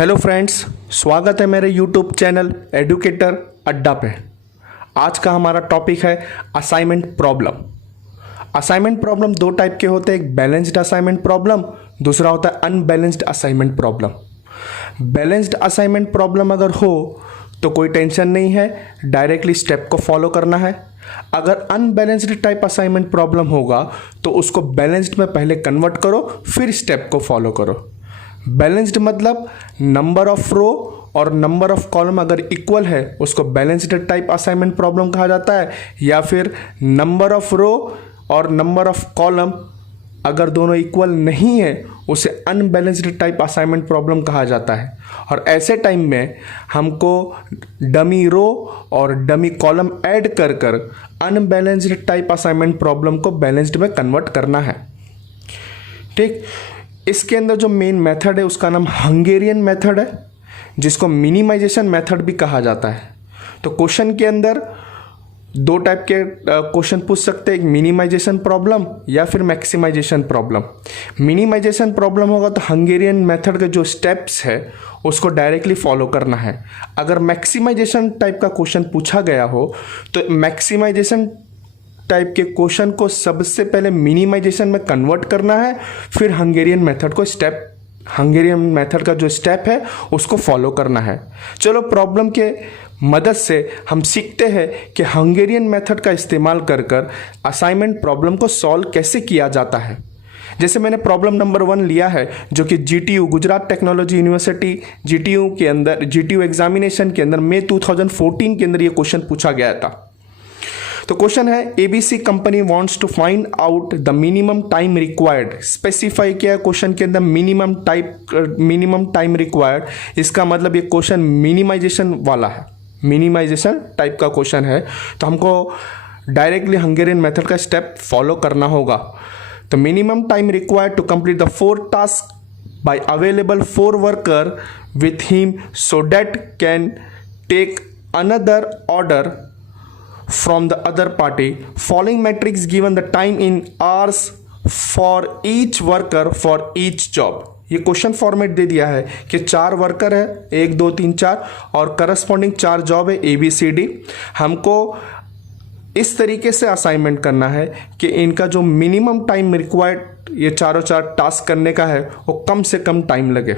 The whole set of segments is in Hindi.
हेलो फ्रेंड्स, स्वागत है मेरे यूट्यूब चैनल एडुकेटर अड्डा पे। आज का हमारा टॉपिक है असाइनमेंट प्रॉब्लम। असाइनमेंट प्रॉब्लम दो टाइप के होते हैं, एक बैलेंस्ड असाइनमेंट प्रॉब्लम, दूसरा होता है unbalanced assignment problem. Balanced assignment problem अगर हो तो कोई टेंशन नहीं है, डायरेक्टली स्टेप को फॉलो करना है। अगर अनबैलेंस्ड टाइप असाइनमेंट प्रॉब्लम होगा तो उसको बैलेंस्ड में पहले कन्वर्ट करो, फिर स्टेप को फॉलो करो। बैलेंस्ड मतलब नंबर ऑफ रो और नंबर ऑफ कॉलम अगर इक्वल है उसको बैलेंस्ड टाइप असाइनमेंट प्रॉब्लम कहा जाता है, या फिर नंबर ऑफ रो और नंबर ऑफ कॉलम अगर दोनों इक्वल नहीं है उसे अनबैलेंस्ड टाइप असाइनमेंट प्रॉब्लम कहा जाता है। और ऐसे टाइम में हमको डमी रो और डमी कॉलम ऐड कर कर अनबैलेंस्ड टाइप असाइनमेंट प्रॉब्लम को बैलेंस्ड में कन्वर्ट करना है। ठीक, इसके अंदर जो मेन मेथड है उसका नाम हंगेरियन मेथड है, जिसको मिनिमाइजेशन मेथड भी कहा जाता है। तो क्वेश्चन के अंदर दो टाइप के क्वेश्चन पूछ सकते हैं, एक मिनिमाइजेशन प्रॉब्लम या फिर मैक्सिमाइजेशन प्रॉब्लम। मिनिमाइजेशन प्रॉब्लम होगा तो हंगेरियन मेथड के जो स्टेप्स है उसको डायरेक्टली फॉलो करना है। अगर मैक्सिमाइजेशन टाइप का क्वेश्चन पूछा गया हो तो मैक्सिमाइजेशन टाइप के क्वेश्चन को सबसे पहले मिनिमाइजेशन में कन्वर्ट करना है, फिर हंगेरियन मेथड का जो स्टेप है उसको फॉलो करना है। चलो प्रॉब्लम के मदद से हम सीखते हैं कि हंगेरियन मेथड का इस्तेमाल कर कर असाइनमेंट प्रॉब्लम को सॉल्व कैसे किया जाता है। जैसे मैंने प्रॉब्लम नंबर 1 लिया है जो कि GTU Gujarat technology university GTU examination के अंदर मई 2014 के अंदर ये क्वेश्चन पूछा गया था। तो क्वेश्चन है ABC company wants to find out the minimum time required. Specify किया है क्वेश्चन के अंदर मिनिमम टाइम रिक्वायर्ड। इसका मतलब ये क्वेश्चन मिनिमाइजेशन वाला है, मिनिमाइजेशन टाइप का क्वेश्चन है। तो हमको डायरेक्टली हंगेरियन मेथड का स्टेप फॉलो करना होगा। तो minimum time required to complete the 4 task by available 4 worker with him so that can take another order from the other party. Following matrix given the time in hours for each worker for each job. ये क्वेश्चन फॉर्मेट दे दिया है कि 4 वर्कर है, 1 2 3 4 और करस्पॉन्डिंग 4 जॉब है ABCD। हमको इस तरीके से असाइनमेंट करना है कि इनका जो मिनिमम टाइम रिक्वायर्ड ये चारों 4 टास्क करने का है वो कम से कम टाइम लगे।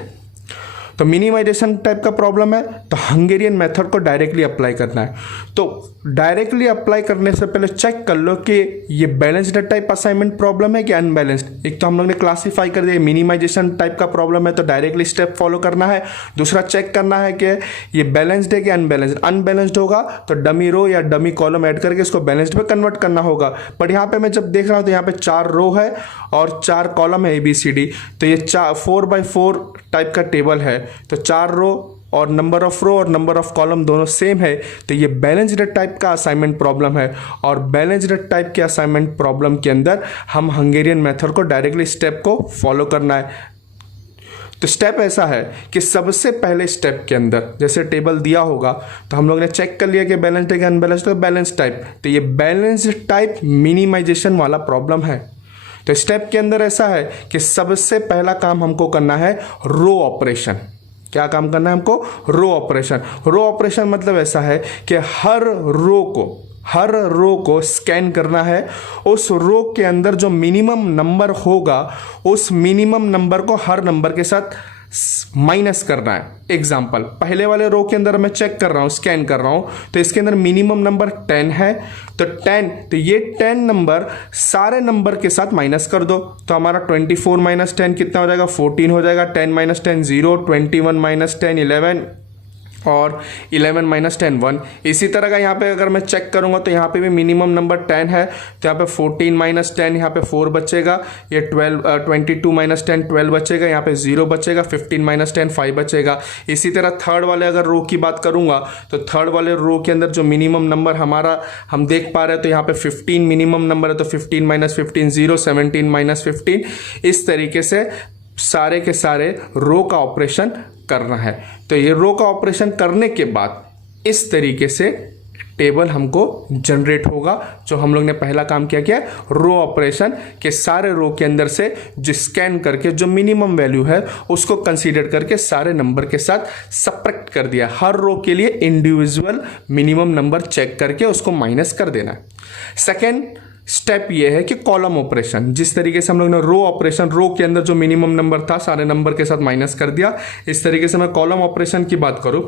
तो मिनिमाइजेशन टाइप का प्रॉब्लम है तो हंगेरियन मेथड को डायरेक्टली अप्लाई करना है। तो डायरेक्टली अप्लाई करने से पहले चेक कर लो कि ये बैलेंस्ड टाइप असाइनमेंट प्रॉब्लम है कि अनबैलेंस्ड। एक तो हम लोग ने क्लासीफाई कर दिया मिनिमाइजेशन टाइप का प्रॉब्लम है तो डायरेक्टली स्टेप फॉलो करना है। दूसरा चेक करना है कि ये बैलेंस्ड है कि अनबैलेंस्ड। अनबैलेंस्ड होगा तो डमी रो या डमी कॉलम ऐड करके इसको बैलेंस्ड में कन्वर्ट करना होगा। बट यहाँ पे मैं जब देख रहा हूँ तो यहाँ पे 4 रो है और 4 कॉलम है ABCD। तो ये 4x4 टाइप का टेबल है, तो 4 रो और नंबर ऑफ रो और नंबर ऑफ कॉलम दोनों सेम है। तो ये बैलेंस्ड टाइप का असाइनमेंट प्रॉब्लम है। और बैलेंस्ड टाइप के असाइनमेंट प्रॉब्लम के अंदर हम हंगेरियन मेथड को डायरेक्टली स्टेप को फॉलो करना है। तो स्टेप ऐसा है कि सबसे पहले स्टेप के अंदर जैसे टेबल दिया होगा तो हम लोग ने चेक कर लिया कि बैलेंस्ड है कि अनबैलेंस्ड, तो बैलेंस टाइप। तो ये बैलेंस्ड टाइप मिनिमाइजेशन वाला प्रॉब्लम है। तो स्टेप के अंदर ऐसा है कि सबसे पहला काम हमको करना है रो ऑपरेशन। क्या काम करना है हमको? Row operation. रो ऑपरेशन मतलब ऐसा है कि हर रो को स्कैन करना है। उस रो के अंदर जो मिनिमम नंबर होगा उस मिनिमम नंबर को हर नंबर के साथ माइनस करना है। एग्जाम्पल, पहले वाले रो के अंदर मैं चेक कर रहा हूँ, स्कैन कर रहा हूँ, तो इसके अंदर मिनिमम नंबर 10 है। तो 10, तो ये 10 नंबर सारे नंबर के साथ माइनस कर दो। तो हमारा 24 माइनस 10 कितना हो जाएगा? 14 हो जाएगा। 10 माइनस 10 0, 21 माइनस 10 11 और 11 माइनस 10 1। इसी तरह का यहाँ पे अगर मैं चेक करूँगा तो यहाँ पे भी मिनिमम नंबर 10 है, तो यहाँ पे 14 माइनस 10 यहाँ पे 4 बचेगा। ये 22 माइनस 10 12 बचेगा, यहाँ पे 0 बचेगा। 15 माइनस 10 5 बचेगा। इसी तरह थर्ड वाले अगर रो की बात करूँगा तो थर्ड वाले रो के अंदर जो मिनिमम नंबर हमारा हम देख पा रहे हैं तो यहाँ पे 15 मिनिमम नंबर है, तो 15 माइनस 15 0, 17 माइनस 15। इस तरीके से सारे के सारे रो का ऑपरेशन करना है। तो ये रो का ऑपरेशन करने के बाद इस तरीके से टेबल हमको जनरेट होगा। जो हम लोग ने पहला काम किया रो ऑपरेशन के सारे रो के अंदर से जो स्कैन करके जो मिनिमम वैल्यू है उसको कंसीडर करके सारे नंबर के साथ सब्ट्रैक्ट कर दिया। हर रो के लिए इंडिविजुअल मिनिमम नंबर चेक करके उसको माइनस कर देना। सेकेंड स्टेप ये है कि कॉलम ऑपरेशन, जिस तरीके से हम लोग ने रो ऑपरेशन, रो के अंदर जो मिनिमम नंबर था सारे नंबर के साथ माइनस कर दिया, इस तरीके से मैं कॉलम ऑपरेशन की बात करूं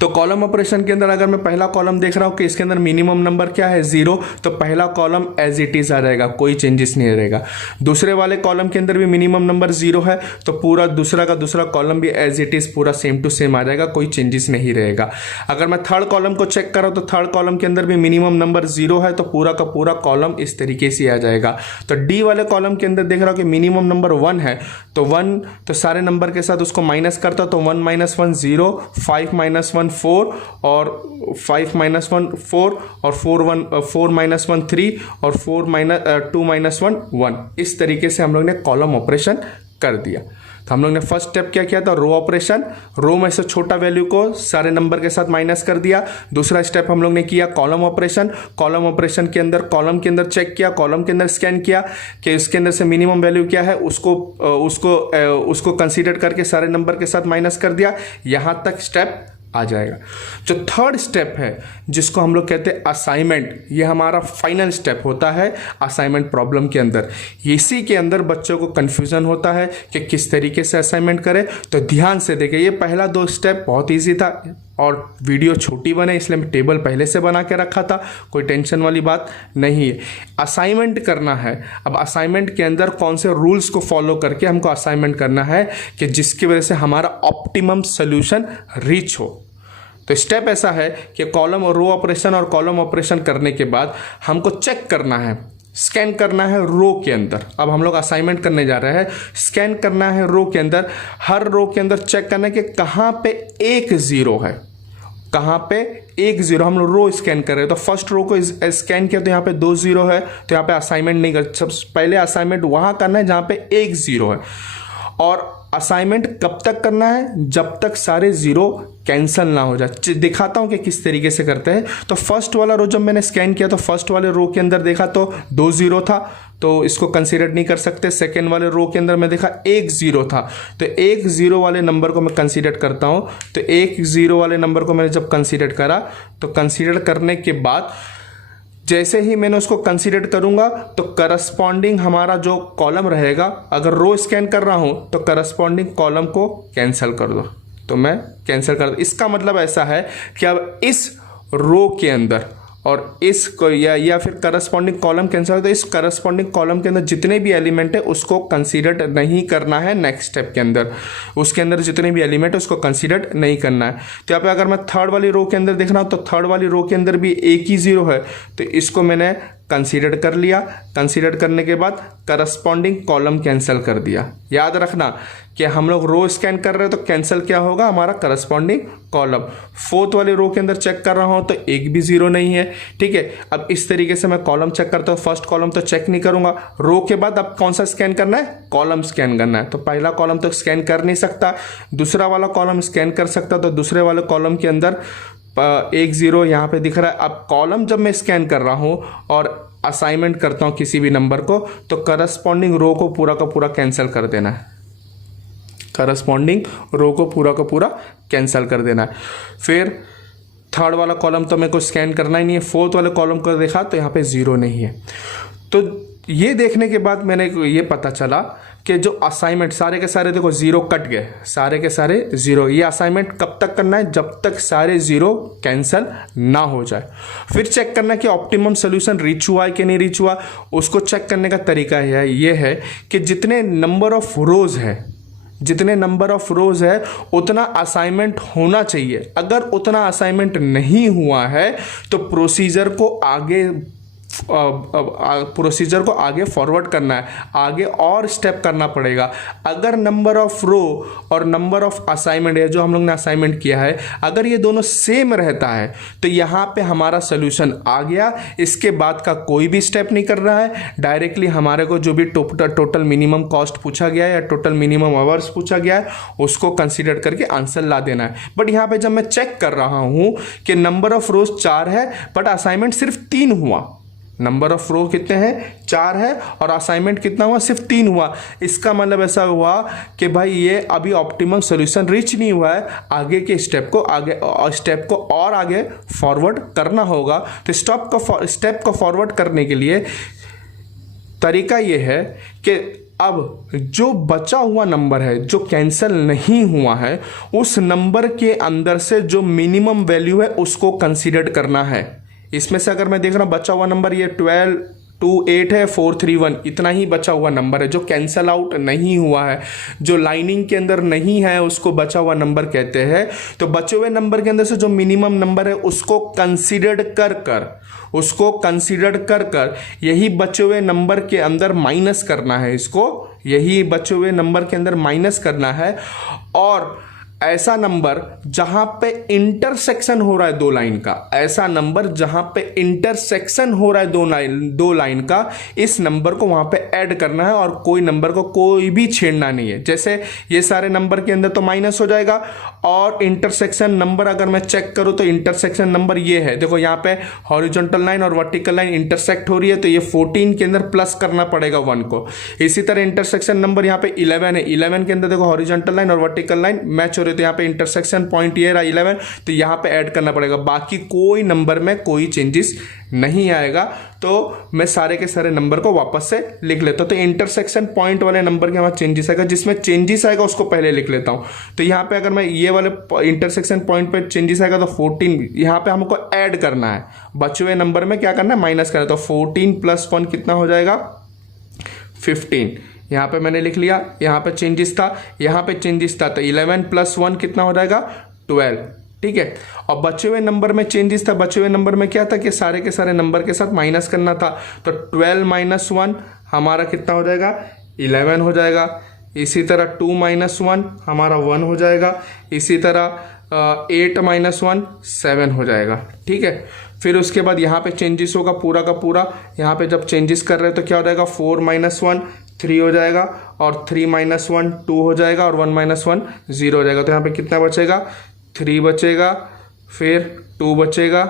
तो कॉलम ऑपरेशन के अंदर अगर मैं पहला कॉलम देख रहा हूं कि इसके अंदर मिनिमम नंबर क्या है 0, तो पहला कॉलम एज इट इज आ जाएगा, कोई चेंजेस नहीं रहेगा। दूसरे वाले कॉलम के अंदर भी मिनिमम नंबर 0 है तो पूरा दूसरा का दूसरा कॉलम भी एज इट इज पूरा सेम टू सेम आ जाएगा, कोई चेंजेस नहीं रहेगा। अगर मैं थर्ड कॉलम को चेक कर रहा हूं तो थर्ड कॉलम के अंदर भी मिनिमम नंबर 0 है तो पूरा का पूरा कॉलम इस तरीके से आ जाएगा। तो डी वाले कॉलम के अंदर देख रहा हूं कि मिनिमम नंबर 1 है तो 1 तो सारे नंबर के साथ उसको माइनस करता तो 1 - 1 0, 5 - 1 4 और 5 - 1 4 और 4 - 1 3 और 2 - 1 1। इस तरीके से हम लोग ने कॉलम ऑपरेशन कर दिया। तो हम लोग ने फर्स्ट स्टेप क्या किया था रो ऑपरेशन, रो में से छोटा वैल्यू को सारे नंबर के साथ माइनस कर दिया। दूसरा स्टेप हम लोग ने किया कॉलम ऑपरेशन, कॉलम ऑपरेशन के अंदर कॉलम के अंदर चेक किया, कॉलम के अंदर स्कैन किया कि इसके अंदर से मिनिमम वैल्यू क्या है उसको कंसीडर करके सारे नंबर के साथ माइनस कर दिया। यहां तक स्टेप आ जाएगा। जो थर्ड स्टेप है जिसको हम लोग कहते हैं असाइनमेंट, ये हमारा फाइनल स्टेप होता है असाइनमेंट प्रॉब्लम के अंदर। इसी के अंदर बच्चों को कंफ्यूजन होता है कि किस तरीके से असाइनमेंट करें। तो ध्यान से देखें, ये पहला 2 स्टेप बहुत ईजी था और वीडियो छोटी बने इसलिए मैं टेबल पहले से बना के रखा था, कोई टेंशन वाली बात नहीं है। असाइनमेंट करना है, अब असाइनमेंट के अंदर कौन से रूल्स को फॉलो करके हमको असाइनमेंट करना है कि जिसकी वजह से हमारा ऑप्टिमम सोल्यूशन रीच हो। तो स्टेप ऐसा है कि कॉलम और रो ऑपरेशन और कॉलम ऑपरेशन करने के बाद हमको चेक करना है, स्कैन करना है रो के अंदर। अब हम लोग असाइनमेंट करने जा रहे हैं, स्कैन करना है रो के अंदर, हर रो के अंदर चेक करना है कि कहाँ पे 1 0 है, कहाँ पे 1 0। हम लोग रो स्कैन कर रहे हैं तो फर्स्ट रो को स्कैन किया तो यहाँ पे 2 0 है तो यहाँ पे असाइनमेंट नहीं कर, सबसे पहले असाइनमेंट वहाँ करना है जहाँ पे 1 0 है। और असाइनमेंट कब तक करना है, जब तक सारे 0 कैंसिल ना हो जाए। दिखाता हूं कि किस तरीके से करते हैं। तो फर्स्ट वाला रो जब मैंने स्कैन किया तो फर्स्ट वाले रो के अंदर देखा तो 2 0 था तो इसको कंसीडर नहीं कर सकते। सेकेंड वाले रो के अंदर मैं देखा 1 0 था तो 1 0 वाले नंबर को मैं कंसीडर करता हूं। तो 1 0 वाले नंबर को मैंने जब कंसीडर करा तो कंसीडर करने के बाद जैसे ही मैंने उसको कंसीडर करूंगा तो करस्पॉन्डिंग हमारा जो कॉलम रहेगा, अगर रो स्कैन कर रहा हूं तो करस्पॉन्डिंग कॉलम को कैंसिल कर दो, तो मैं कैंसिल कर दूं। इसका मतलब ऐसा है कि अब इस रो के अंदर और इस या फिर करस्पॉन्डिंग कॉलम कैंसिल, तो इस करस्पॉन्डिंग कॉलम के अंदर जितने भी एलिमेंट है उसको कंसीडर नहीं करना है। नेक्स्ट स्टेप के अंदर उसके अंदर जितने भी एलिमेंट है उसको कंसीडर नहीं करना है। तो यहाँ पे अगर मैं थर्ड वाली रो के अंदर देख रहा हूँ तो थर्ड वाली रो के अंदर भी 1 ही 0 है तो इसको मैंने कंसीडर कर लिया। कंसीडर करने के बाद करस्पॉन्डिंग कॉलम कैंसिल कर दिया। याद रखना कि हम लोग रो स्कैन कर रहे हैं तो कैंसिल क्या होगा, हमारा करस्पॉन्डिंग कॉलम। फोर्थ वाले रो के अंदर चेक कर रहा हूं तो 1 भी 0 नहीं है, ठीक है। अब इस तरीके से मैं कॉलम चेक करता हूं, फर्स्ट कॉलम तो चेक नहीं करूंगा। रो के बाद अब कौन सा स्कैन करना है, कॉलम स्कैन करना है। तो पहला कॉलम तो स्कैन कर नहीं सकता, दूसरा वाला कॉलम स्कैन कर सकता, तो दूसरे वाले कॉलम के अंदर 1 0 यहाँ पे दिख रहा है। अब कॉलम जब मैं स्कैन कर रहा हूँ और असाइनमेंट करता हूँ किसी भी नंबर को तो करस्पॉन्डिंग रो को पूरा का पूरा कैंसिल कर देना है। करस्पॉन्डिंग रो को पूरा का पूरा कैंसिल कर देना है। फिर थर्ड वाला कॉलम तो मेरे को स्कैन करना ही नहीं है। फोर्थ वाले कॉलम को देखा तो यहाँ पे 0 नहीं है। तो ये देखने के बाद मैंने ये पता चला कि जो असाइनमेंट सारे के सारे देखो 0 कट गए, सारे के सारे 0। ये असाइनमेंट कब तक करना है, जब तक सारे 0 कैंसिल ना हो जाए। फिर चेक करना कि ऑप्टिमम सोल्यूशन रीच हुआ है कि नहीं रीच हुआ। उसको चेक करने का तरीका ये है कि जितने नंबर ऑफ रोज है, जितने नंबर ऑफ रोज है उतना असाइनमेंट होना चाहिए। अगर उतना असाइनमेंट नहीं हुआ है तो प्रोसीजर को आगे प्रोसीजर को आगे फॉरवर्ड करना है, आगे और स्टेप करना पड़ेगा। अगर नंबर ऑफ रो और नंबर ऑफ असाइनमेंट है जो हम लोग ने असाइनमेंट किया है, अगर ये दोनों सेम रहता है तो यहाँ पे हमारा सोल्यूशन आ गया। इसके बाद का कोई भी स्टेप नहीं कर रहा है, डायरेक्टली हमारे को जो भी टोटल मिनिमम कॉस्ट पूछा गया है या टोटल मिनिमम आवर्स पूछा गया है उसको कंसीडर करके आंसर ला देना है। बट यहाँ पे जब मैं चेक कर रहा हूँ कि नंबर ऑफ रोज 4 है बट असाइनमेंट सिर्फ 3 हुआ, नंबर ऑफ रो कितने हैं 4 है और असाइनमेंट कितना हुआ सिर्फ 3 हुआ, इसका मतलब ऐसा हुआ कि भाई ये अभी ऑप्टिमम सॉल्यूशन रीच नहीं हुआ है, आगे के स्टेप को और आगे फॉरवर्ड करना होगा। तो स्टेप को फॉरवर्ड करने के लिए तरीका ये है कि अब जो बचा हुआ नंबर है जो कैंसिल नहीं हुआ है उस नंबर के अंदर से जो मिनिमम वैल्यू है उसको कंसीडर करना है। इसमें से अगर मैं देख रहा हूं बचा हुआ नंबर ये 12 2 8 है 431, इतना ही बचा हुआ नंबर है जो कैंसल आउट नहीं हुआ है, जो लाइनिंग के अंदर नहीं है उसको बचा हुआ नंबर कहते हैं। तो बचे हुए नंबर के अंदर से जो मिनिमम नंबर है उसको कंसीडर कर यही बचे हुए नंबर के अंदर माइनस करना है, इसको यही बचे हुए नंबर के अंदर माइनस करना है। और ऐसा नंबर जहां पे इंटरसेक्शन हो रहा है दो लाइन का, ऐसा नंबर जहां पे इंटरसेक्शन हो रहा है दो लाइन का, इस नंबर को वहां पे ऐड करना है और कोई नंबर को कोई भी छेड़ना नहीं है। जैसे ये सारे नंबर के अंदर तो माइनस हो जाएगा और इंटरसेक्शन नंबर अगर मैं चेक करूं तो इंटरसेक्शन नंबर ये है, देखो यहाँ पे हॉरिजॉन्टल लाइन और वर्टिकल लाइन इंटरसेक्ट हो रही है तो ये 14 के अंदर प्लस करना पड़ेगा 1 को। इसी तरह इंटरसेक्शन नंबर यहाँ पे 11 है, 11 के अंदर देखो हॉरिजॉन्टल लाइन और वर्टिकल लाइन मैच हो रही है तो यहाँ पे इंटरसेक्शन पॉइंट ये रहा 11 तो यहाँ पे ऐड करना पड़ेगा, बाकी कोई नंबर में कोई चेंजेस नहीं आएगा। तो मैं सारे के सारे नंबर को वापस से लिख लेता हूं। तो इंटरसेक्शन पॉइंट वाले नंबर के वहां चेंजेस आएगा, जिसमें चेंजेस आएगा उसको पहले लिख लेता हूं। तो यहाँ पे अगर मैं ये वाले इंटरसेक्शन पॉइंट पे चेंजेस आएगा तो 14 यहाँ पे हमको ऐड करना है, बचे हुए नंबर में क्या करना है माइनस करना है। तो 14 + 1 कितना हो जाएगा 15, यहाँ पे मैंने लिख लिया। यहाँ पे चेंजेस था, यहाँ पे चेंजेस था तो 11 + 1 कितना हो जाएगा 12, ठीक है। और बचे हुए नंबर में चेंजेस था, बचे हुए नंबर में क्या था कि सारे के सारे नंबर के साथ माइनस करना था। तो 12 - 1 हमारा कितना हो जाएगा 11 हो जाएगा। इसी तरह 2 - 1 हमारा 1 हो जाएगा। इसी तरह 8 - 1 7 हो जाएगा, ठीक है। फिर उसके बाद यहाँ पे चेंजेस होगा पूरा का पूरा। यहाँ पे जब चेंजेस कर रहे हैं तो क्या हो जाएगा 4 - 1 3 हो जाएगा और 3 - 1 2 हो जाएगा और 1 - 1 0 हो जाएगा। तो यहाँ पे कितना बचेगा 3 बचेगा, फिर 2 बचेगा,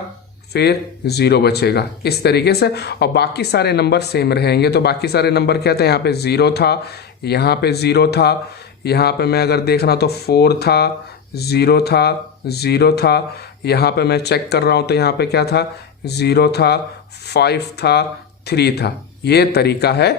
फिर 0 बचेगा, इस तरीके से। और बाकी सारे नंबर सेम रहेंगे। तो बाकी सारे नंबर क्या थे, यहाँ पे 0 था, यहाँ पे 0 था, यहाँ पे मैं अगर देख रहा हूँ तो 4 था, 0 था, 0 था। यहाँ पे मैं चेक कर रहा हूँ तो यहाँ पे क्या था 0 था, 5 था, 3 था। ये तरीका है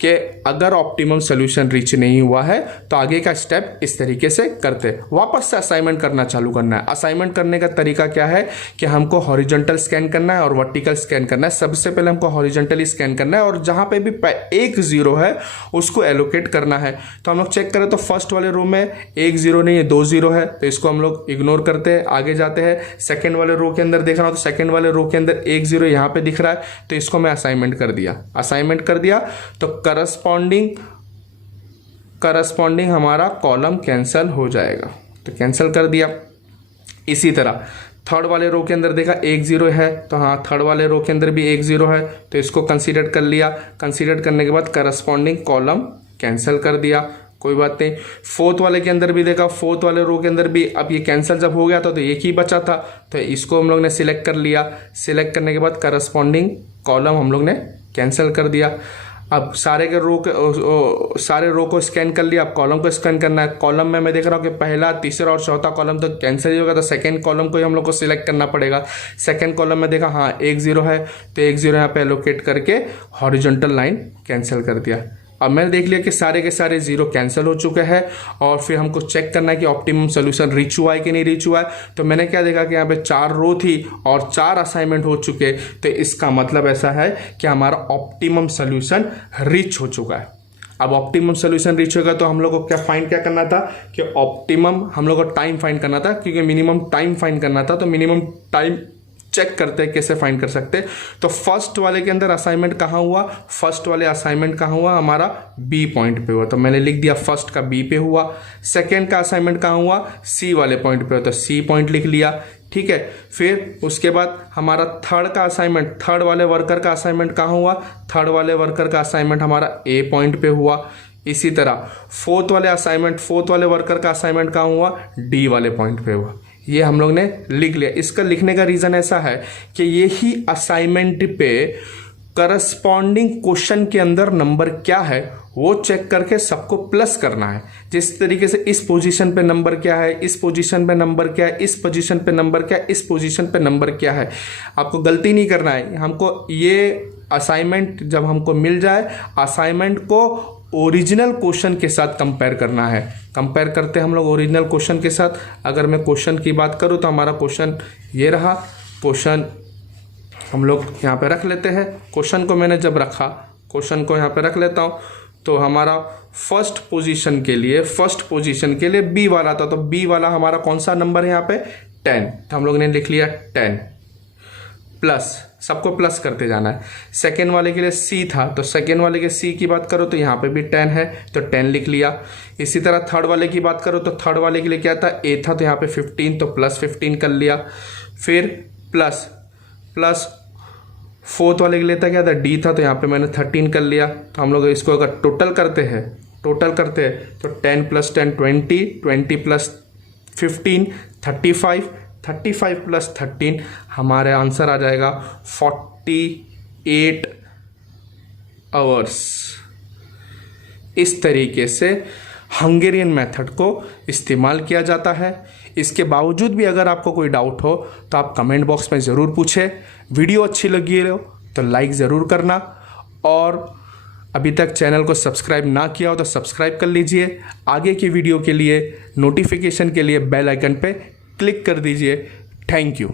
कि अगर ऑप्टिमम सोल्यूशन रीच नहीं हुआ है तो आगे का स्टेप इस तरीके से करते हैं। वापस से असाइनमेंट करना चालू करना है। असाइनमेंट करने का तरीका क्या है कि हमको हॉरिजॉन्टल स्कैन करना है और वर्टिकल स्कैन करना है। सबसे पहले हमको हॉरिजॉन्टली स्कैन करना है और जहां पे भी एक 0 है उसको एलोकेट करना है। तो हम लोग चेक करें तो फर्स्ट वाले रो में 1 0 नहीं है, 2 0 है, तो इसको हम लोग इग्नोर करते हैं, आगे जाते हैं। सेकेंड वाले रो के अंदर देख रहा हूँ तो सेकेंड वाले रो के अंदर 1 0 यहाँ पे दिख रहा है, तो इसको मैं असाइनमेंट कर दिया। तो करस्पॉन्डिंग हमारा कॉलम कैंसिल हो जाएगा, तो कैंसिल कर दिया। इसी तरह थर्ड वाले रो के अंदर देखा 1 0 है, तो हाँ थर्ड वाले रो के अंदर भी 1 0 है, तो इसको कंसीडर कर लिया। कंसीडर करने के बाद करस्पॉन्डिंग कॉलम कैंसिल कर दिया, कोई बात नहीं। फोर्थ वाले के अंदर भी देखा, फोर्थ वाले रो के अंदर भी अब ये कैंसिल जब हो गया था तो एक ही बचा था, तो इसको हम लोग ने सिलेक्ट कर लिया। सिलेक्ट करने के बाद करस्पॉन्डिंग कॉलम हम लोग ने कैंसिल कर दिया। अब सारे रो को स्कैन कर लिया, अब कॉलम को स्कैन करना है। कॉलम में मैं देख रहा हूँ कि पहला, तीसरा और चौथा कॉलम तो कैंसिल ही होगा, तो सेकंड कॉलम को ही हम लोग को सिलेक्ट करना पड़ेगा। सेकंड कॉलम में देखा हाँ 1 0 है, तो 1 0 यहाँ पे एलोकेट करके हॉरिजॉन्टल लाइन कैंसिल कर दिया। अब मैंने देख लिया कि सारे के सारे 0 कैंसिल हो चुके हैं और फिर हमको चेक करना है कि ऑप्टिमम सोल्यूशन रीच हुआ है कि नहीं रीच हुआ है। तो मैंने क्या देखा कि यहाँ पे 4 रो थी और 4 असाइनमेंट हो चुके, तो इसका मतलब ऐसा है कि हमारा ऑप्टिमम सोल्यूशन रीच हो चुका है। अब ऑप्टिमम सोल्यूशन रीच होगा तो हम लोग को क्या करना था कि ऑप्टिमम हम लोग को टाइम फाइंड करना था, क्योंकि मिनिमम टाइम फाइंड करना था। तो मिनिमम टाइम चेक करते हैं कैसे फाइंड कर सकते हैं। तो फर्स्ट वाले के अंदर असाइनमेंट कहाँ हुआ, फर्स्ट वाले असाइनमेंट कहाँ हुआ, हमारा बी पॉइंट पे हुआ, तो मैंने लिख दिया फर्स्ट का बी पे हुआ। सेकेंड का असाइनमेंट कहाँ हुआ, सी वाले पॉइंट पे हुआ, तो सी पॉइंट लिख लिया, ठीक है। फिर उसके बाद हमारा थर्ड का असाइनमेंट, थर्ड वाले वर्कर का असाइनमेंट कहाँ हुआ, थर्ड वाले वर्कर का असाइनमेंट हमारा ए पॉइंट पे हुआ। इसी तरह फोर्थ वाले असाइनमेंट, फोर्थ वाले वर्कर का असाइनमेंट कहाँ हुआ, डी वाले पॉइंट पे हुआ। ये हम लोग ने लिख लिया। इसका लिखने का रीज़न ऐसा है कि यही असाइनमेंट पे करस्पॉन्डिंग क्वेश्चन के अंदर नंबर क्या है वो चेक करके सबको प्लस करना है। जिस तरीके से इस पोजीशन पे नंबर क्या है, इस पोजीशन पे नंबर क्या है, इस पोजीशन पे नंबर क्या है, इस पोजीशन पे नंबर क्या है, आपको गलती नहीं करना है। हमको ये असाइनमेंट जब हमको मिल जाए, असाइनमेंट को ओरिजिनल क्वेश्चन के साथ कंपेयर करना है। कंपेयर करते हैं हम लोग ओरिजिनल क्वेश्चन के साथ। अगर मैं क्वेश्चन की बात करूँ तो हमारा क्वेश्चन ये रहा। क्वेश्चन हम लोग यहाँ पे रख लेते हैं। क्वेश्चन को मैंने जब रखा, क्वेश्चन को यहाँ पे रख लेता हूँ, तो हमारा फर्स्ट पोजीशन के लिए बी वाला था, तो बी वाला हमारा कौन सा नंबर है यहाँ पे, 10, तो हम लोग ने लिख लिया 10 प्लस, सबको प्लस करते जाना है। सेकेंड वाले के लिए सी था, तो सेकेंड वाले के सी की बात करो तो यहाँ पे भी 10 है, तो 10 लिख लिया। इसी तरह थर्ड वाले की बात करो तो थर्ड वाले के लिए क्या था, ए था, तो यहाँ पे 15, तो प्लस 15 कर लिया। फिर प्लस फोर्थ वाले के लिए था क्या था, डी था, तो यहाँ पे मैंने 13 कर लिया। तो हम लोग इसको अगर टोटल करते हैं तो 10 प्लस 10 20, 20 प्लस 15 35 प्लस 13, हमारे आंसर आ जाएगा 48 आवर्स। इस तरीके से हंगेरियन मेथड को इस्तेमाल किया जाता है। इसके बावजूद भी अगर आपको कोई डाउट हो तो आप कमेंट बॉक्स में ज़रूर पूछें। वीडियो अच्छी लगी हो तो लाइक ज़रूर करना, और अभी तक चैनल को सब्सक्राइब ना किया हो तो सब्सक्राइब कर लीजिए। आगे की वीडियो के लिए नोटिफिकेशन के लिए बेल आइकन पे क्लिक कर दीजिए। Thank you.